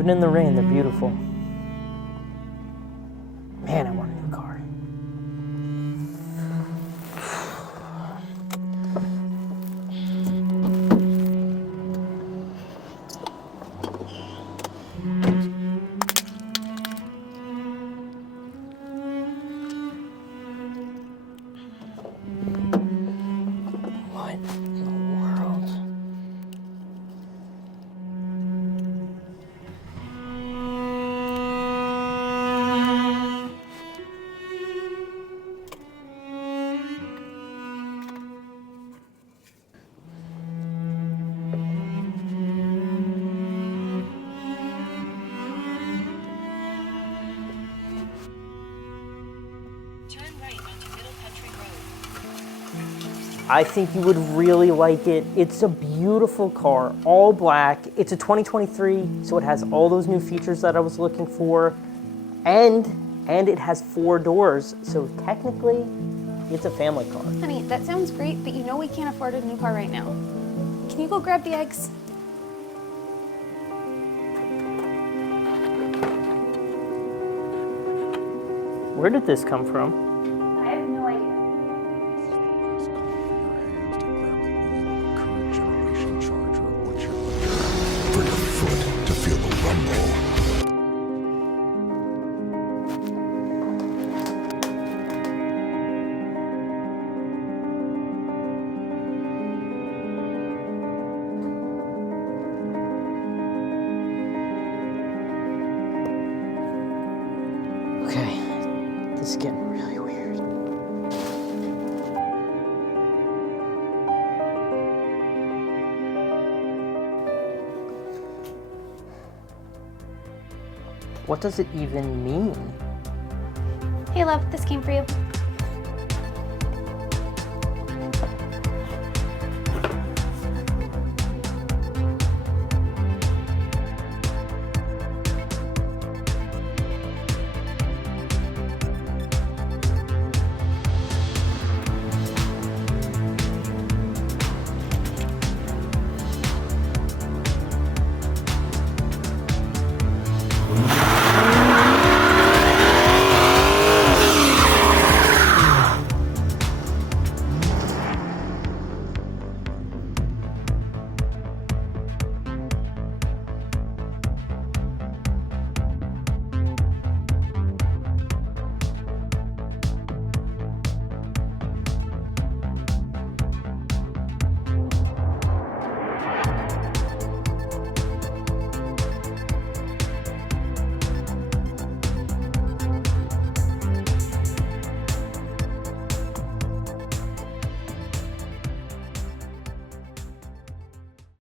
Even in the rain, they're beautiful. Man, I want a new car. What in the world? I think you would really like it. It's a beautiful car, all black. It's a 2023, so it has all those new features that I was looking for. And it has 4 doors, so technically, it's a family car. Honey, that sounds great, but you know we can't afford a new car right now. Can you go grab the eggs? Where did this come from? I have no idea. For your foot to feel the rumble. Okay, this is getting really weird. What does it even mean? Hey love, this came for you.